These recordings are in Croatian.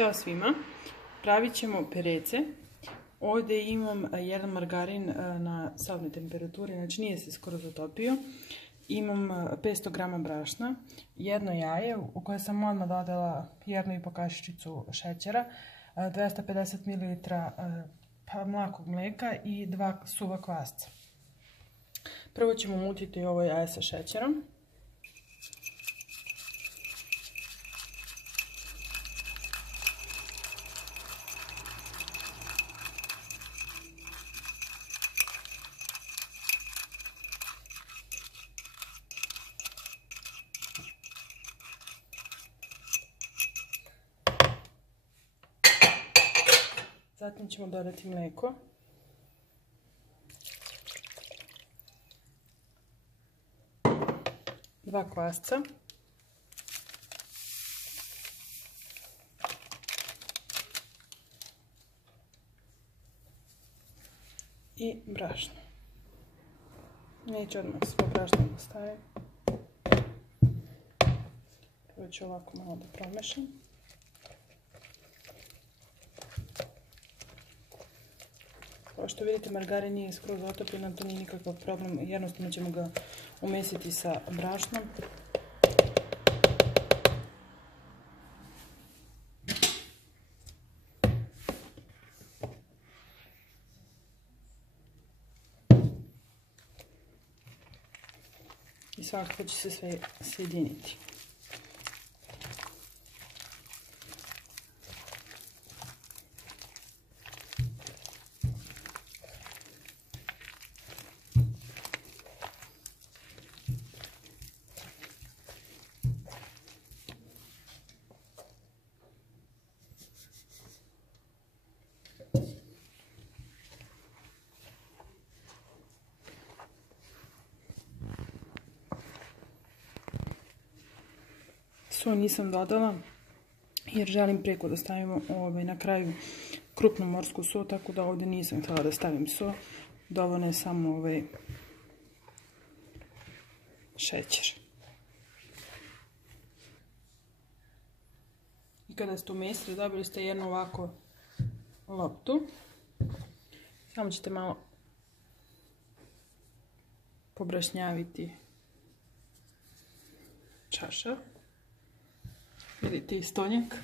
Ćao svima, pravit ćemo perece. Ovdje imam jedan margarin na soubnoj temperaturi, znači nije se skoro zatopio. Imam 500 grama brašna, jedno jaje u koje sam odmah dodala 1,5 kašičicu šećera, 250 ml mlakog mlijeka i 2 suva kvasca. Prvo ćemo mutiti ovo jaje sa šećerom. Zatim ćemo dodati mlijeko. Dva kvasca. I brašno. Neću odmah svo brašno da stavim. Prvo ću ovako malo da promešam. Kao što vidite, margarin nije skroz otopljen, to nije nikakav problem, jednostavno ćemo ga umesiti sa brašnom. I svakako će se sve sjediniti. So nisam dodala jer želim preko da stavimo na kraju krupnu morsku so, tako da ovdje nisam htjela da stavim so. Dovoljno je samo šećer. I kada ste umesili, dobili ste jednu ovako loptu. Samo ćete malo pobrašnjaviti čaša ili tistonjak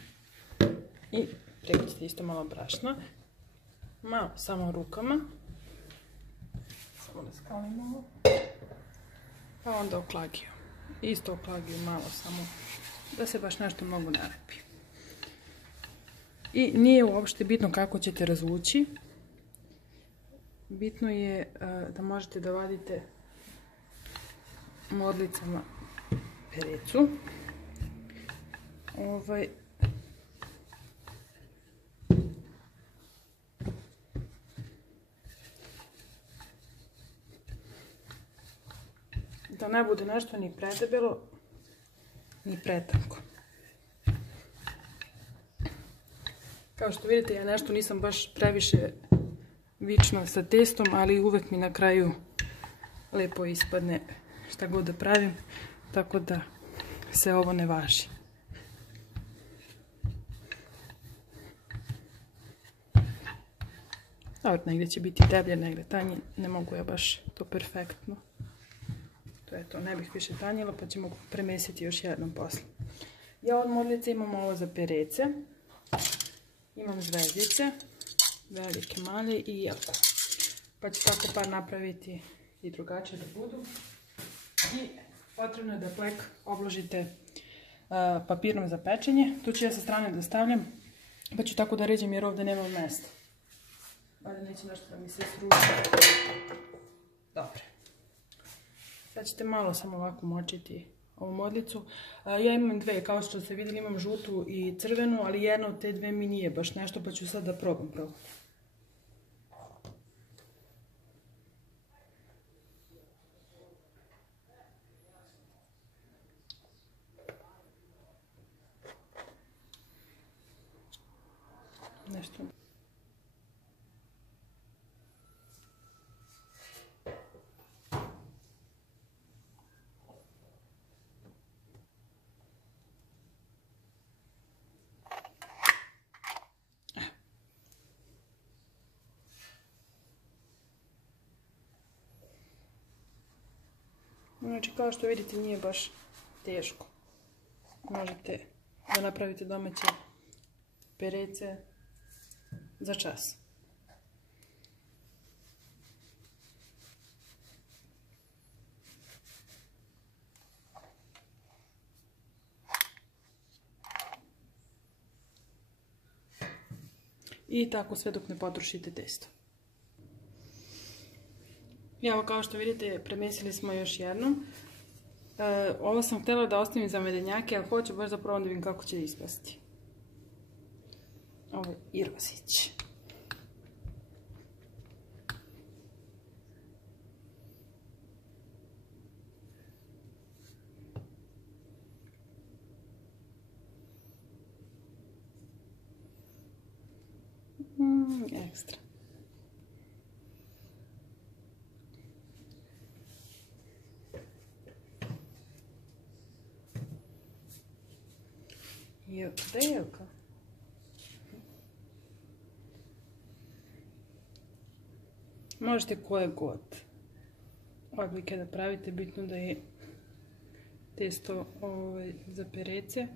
i preko ćete isto malo brašna, malo samo rukama, samo da skalimo ovo, pa onda oklagiju, isto oklagiju malo samo da se baš nešto mnogo ne lepi. I nije uopšte bitno kako ćete razvući, bitno je da možete da vadite modlicama perecu. Da ne bude nešto ni predebelo, ni pretanko. Kao što vidite, ja nešto nisam baš previše vična sa testom, ali uvek mi na kraju lepo ispadne šta god da pravim, tako da se ovo ne važi. Dobro, negdje će biti deblje, negdje tanje, ne mogu ja baš to perfektno. To je to, ne bih više tanjila, pa ćemo premesiti još jednom posle. Ja od modlice imam ovo za perece. Imam zvezdice, velike, male i jelku. Pa ću tako par napraviti i drugačije da budu. I potrebno je da plek obložite papirom za pečenje. Tu ću ja sa strane da stavljam, pa ću tako da ređem jer ovdje nema mjesta. Ovdje neće nešto da mi se sruši. Dobre. Sad ćete malo samo ovako močiti ovu modlicu. Ja imam dve, kao što ste vidjeli, imam žutu i crvenu, ali jedna od te dve mi nije baš nešto, pa ću sad da probam prvo. Nešto. Znači, kao što vidite, nije baš teško. Možete da napravite domaće perece za čas. I tako sve dok ne potrošite testo. I evo, kao što vidite, premesili smo još jednom. Ovo sam htjela da ostavim za medenjake, ali hoću baš da probam da vidim kako će ispasti. Ovo je irozić. Ekstra. Delka. Možete koje god odlike da pravite, bitno da je testo za perece.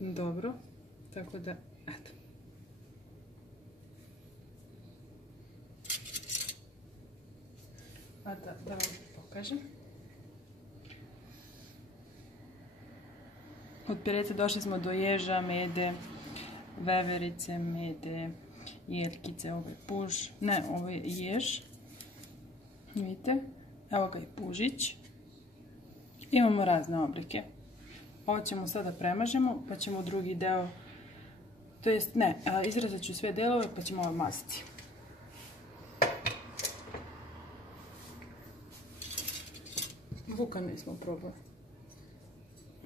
Dobro, tako da, eto. A da vam pokažem. Od perece došli smo do ježa, mede, veverice, mede, jelkice, ovo je puž, ne, ovo je jež. Vidite, evo ga i pužić. Imamo razne oblike. Ovo ćemo sada premažemo, pa ćemo drugi deo, to jest ne, izrezat ću sve delove pa ćemo ovo mazati. Vuka nismo probali.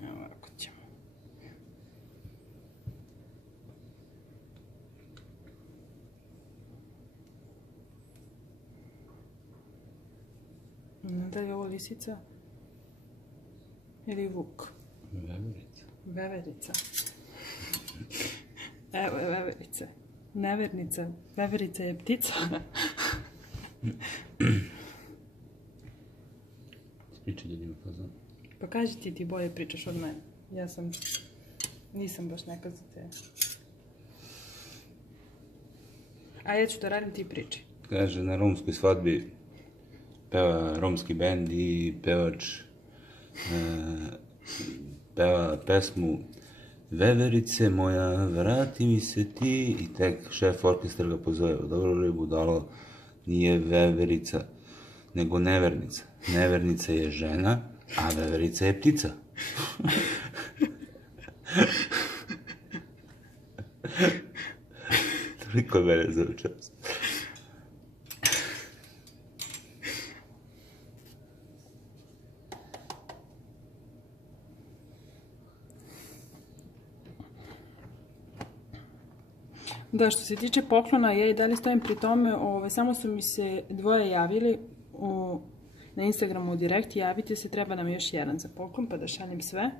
Evo ovako ćemo. Da li je ovo lisica ili vuk? Veverica. Veverica. Evo je veverica. Nevernica. Veverica je ptica. Spričaj ljudima fazon. Pa kaži ti bolje pričaš od mene. Nisam baš neka za te. A ja ću da radim, ti priči. Kaže, na romskoj svadbi peva romski bend i pevač peva pesmu Veverice moja, vrati mi se ti, i tek šef orkestra ga pozove. Dobro li budalo, nije veverica, nego nevernica. Nevernica je žena, a veverica je ptica. Toliko od mene za učas. Da, što se tiče poklona, ja i dalje stojim pri tome, samo su mi se dvoje javili na Instagramu u direkt, javite se, treba nam još jedan za poklon, pa da šaljem sve.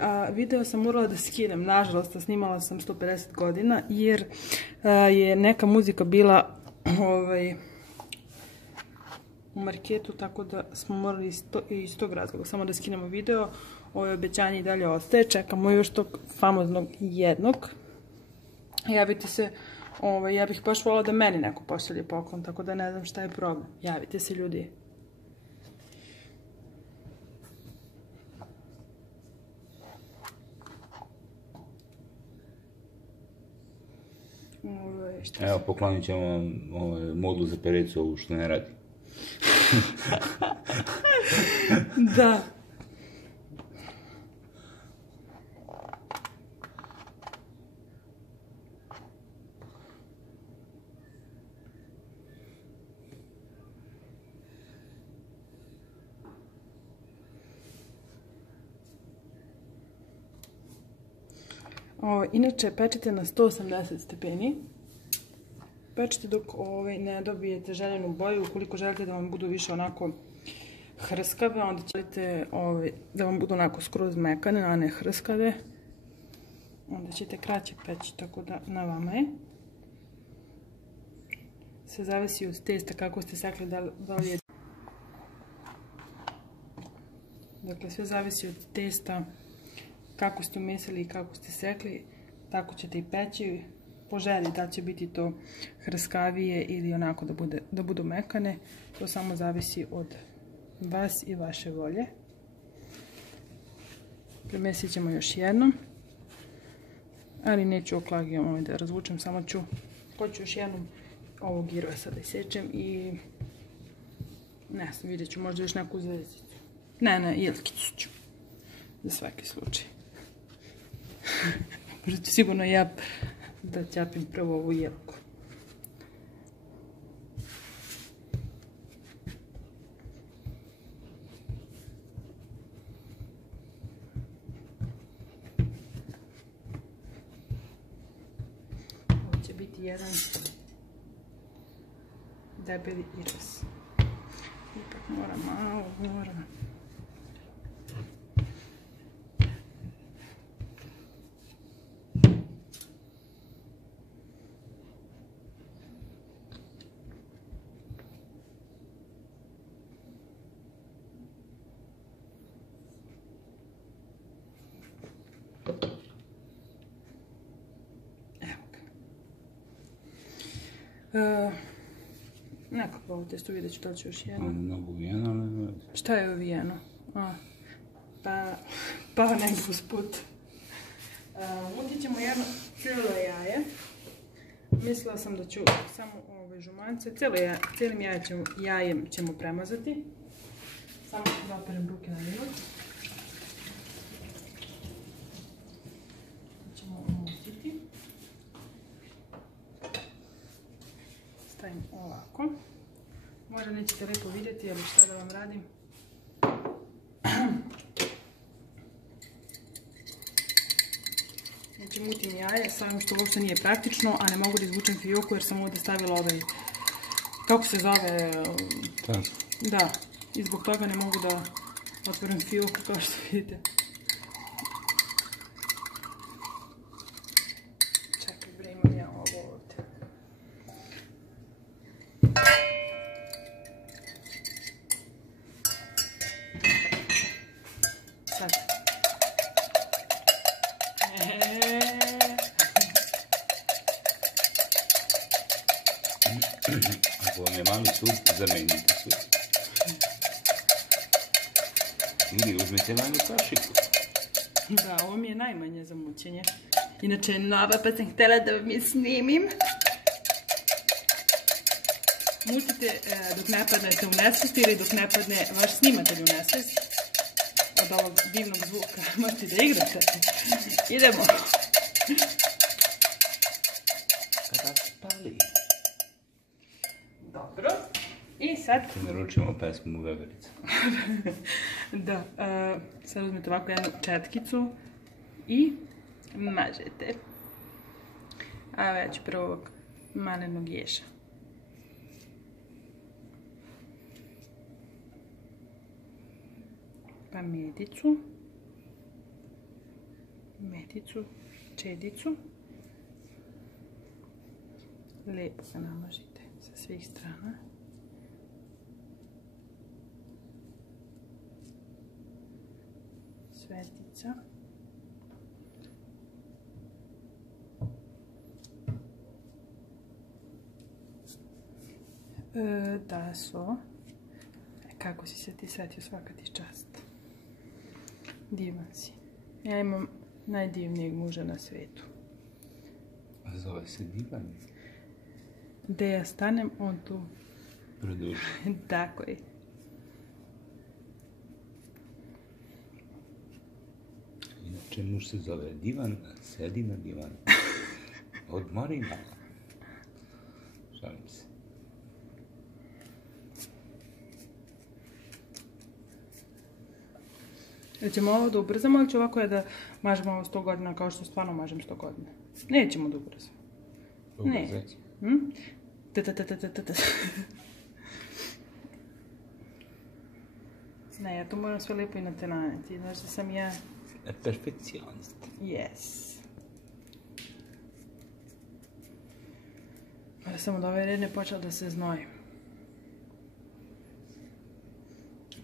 A video sam morala da skinem, nažalost, snimala sam 150 godina, jer je neka muzika bila u marketu, tako da smo morali iz tog razloga samo da skinemo video. Ovo obećanje i dalje ostaje, čekamo još tog famoznog jednog. Javite se, ja bih baš volila da meni neko pošalje poklon, tako da ne znam šta je problem. Javite se, ljudi. Evo, poklonit ćemo vam modul za perecu, ovu što ne radi. Da. Inače, pečete na 180 stepeni. Pečete dok ne dobijete željenu boju. Ukoliko želite da vam budu više onako hrskave, onda ćete da vam budu onako skroz mekane, a ne hrskave. Onda ćete kraće peći, tako da na vama je. sve zavisi od testa kako ste sekli, da li je... Dakle, sve zavisi od testa kako ste umesili i kako ste sekli, tako ćete i peći. Po želji da će biti to hrskavije ili onako da budu mekane. To samo zavisi od vas i vaše volje. Premesit ćemo još jednom. Ali neću oklagijom da razvučem, samo hoću još jednom ovog girova sada isečem i ne znam, vidjet ću možda još neku zvezdicu. Ne, jelkicu ću. Za svaki slučaj. Možda ću sigurno ja da ćapim prvo ovu jelku. Ovo će biti jedan debeli iris. Ipak moram. Nekako ovo testo vidjet ću da ću još jedno. Mnogo vijena, ali... Šta je ovo vijeno? Pa negdje usput. Unuti ćemo jedno cijelo jaje. Mislila sam da ću samo ove žumance, cijelim jajem ćemo premazati. Samo da operem ruke na minut. Ćemo umutiti. Stavim ovako. Možda nećete lepo vidjeti, ali šta da vam radim. Znači mutim jaje, samo što uopšte nije praktično, a ne mogu da izvučem fijoku jer sam ovdje stavila ovaj, kako se zove, da, i zbog toga ne mogu da otvorim fijoku kao što vidite. Čekaj bre, imam ja ovo ovdje. Sad. Ako vam je mali sud, zamenite sud. Ili uzmite manju kašiku. Da, ovo mi je najmanje za mućenje. Inače je nova, pa sam htjela da vam je snimim. Mutite dok ne padnete u nesvest ili dok ne padne vaš snimatelj u nesvest. Od ovog divnog zvuka. Možete da igrate. Idemo. Kada spali. Dobro. I sad... Naručimo pesmu Veverica. Da. Sad uzmete ovako jednu četkicu i mažete. A ja ću prvo ovog malenog ješa. Pa medicu, čedicu. Lijepo ga namažite sa svih strana. Svetica. Da so. Kako si se ti setio, svaka ti čast. Divan si. Ja imam najdivnijeg muža na svijetu. A zove se Divan? Gde ja stanem, on tu. Produži. Tako je. Inače muž se zove Divan, sedi na divanu. Odmori malo. Šalim se. Ćemo ovo da ubrzamo ili će ovako da mažemo ovo 100 godina kao što stvarno mažem 100 godina? Nećemo da ubrzamo. Ne. Ne, ja to moram sve lijepo i natenaniti. Znaš da sam ja... Perfekcionist. Yes. samo da ovaj red ne počeo da se znoji.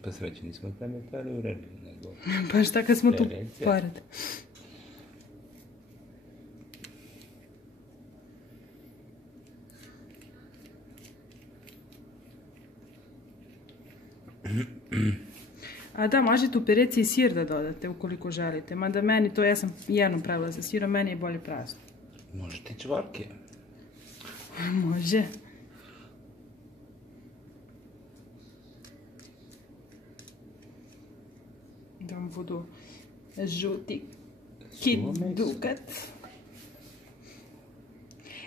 Pa sreće, nismo tamo tada u redu, nego... Pa šta kad smo tu pored? A da, možete u pereci i sir da dodate ukoliko želite. Mada meni to, ja sam jednom pravila za sirom, meni je bolje prazno. Možete i čvarke. Može. Da vam budu žuti Kit Dukat.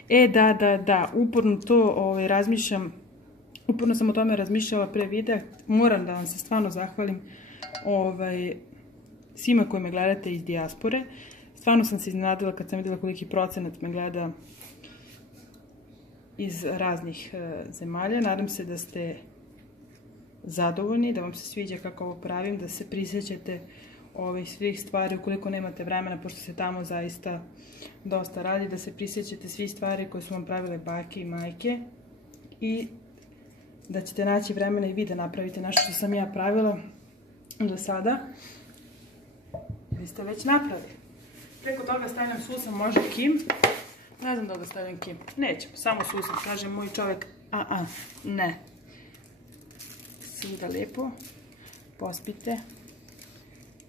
E, da, uporno to razmišljam, uporno sam o tome razmišljala pre videa. Moram da vam se stvarno zahvalim svima koji me gledate iz dijaspore. Stvarno sam se iznenadila kad sam vidjela koliki procenat me gleda iz raznih zemalja. Nadam se da ste zadovoljni, da vam se sviđa kako ovo pravim, da se prisjećate svih stvari ukoliko nemate vremena, pošto se tamo zaista dosta radi, da se prisjećate svih stvari koje su vam pravile bake i majke i da ćete naći vremena i vi da napravite nešto što sam ja pravila do sada. Vi ste već napravili. Preko toga stavljam susam, može kim. Ne znam da ga stavljam kim. Nećemo, samo susam. Kaže moj čovjek, ne. Svuda lijepo pospite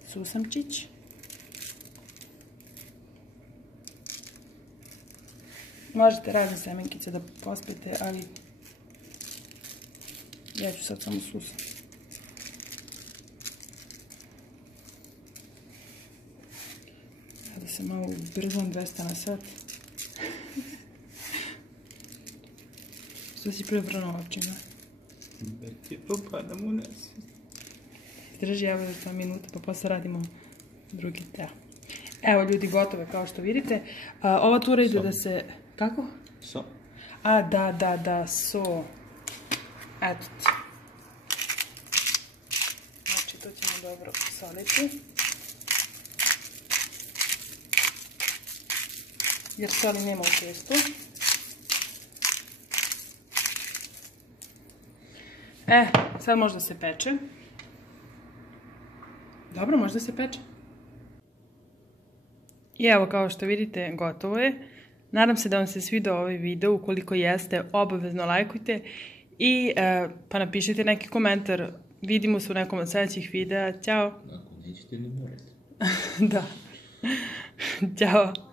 susamčić. Možete razne semenkice da pospite, ali ja ću sad samo susam. Da se malo ubrzam, 200 na sat. Što si prevrnuo općima? Već je popadam u nas. Drži, evo još 2 minuta, pa posle radimo drugi deo. Evo ljudi, gotove kao što vidite. Ova tura ide da se... Kako? So. A, da, so. Eto ti. Znači, to ćemo dobro soliti. Jer soli nema u testu. Sad može da se peče. Dobro, može da se peče. I evo, kao što vidite, gotovo je. Nadam se da vam se svidao ovaj video. Ukoliko jeste, obavezno lajkujte i pa napišite neki komentar. Vidimo se u nekom od sljedećih videa. Ćao! Ako nećete, ne morate. Da. Ćao!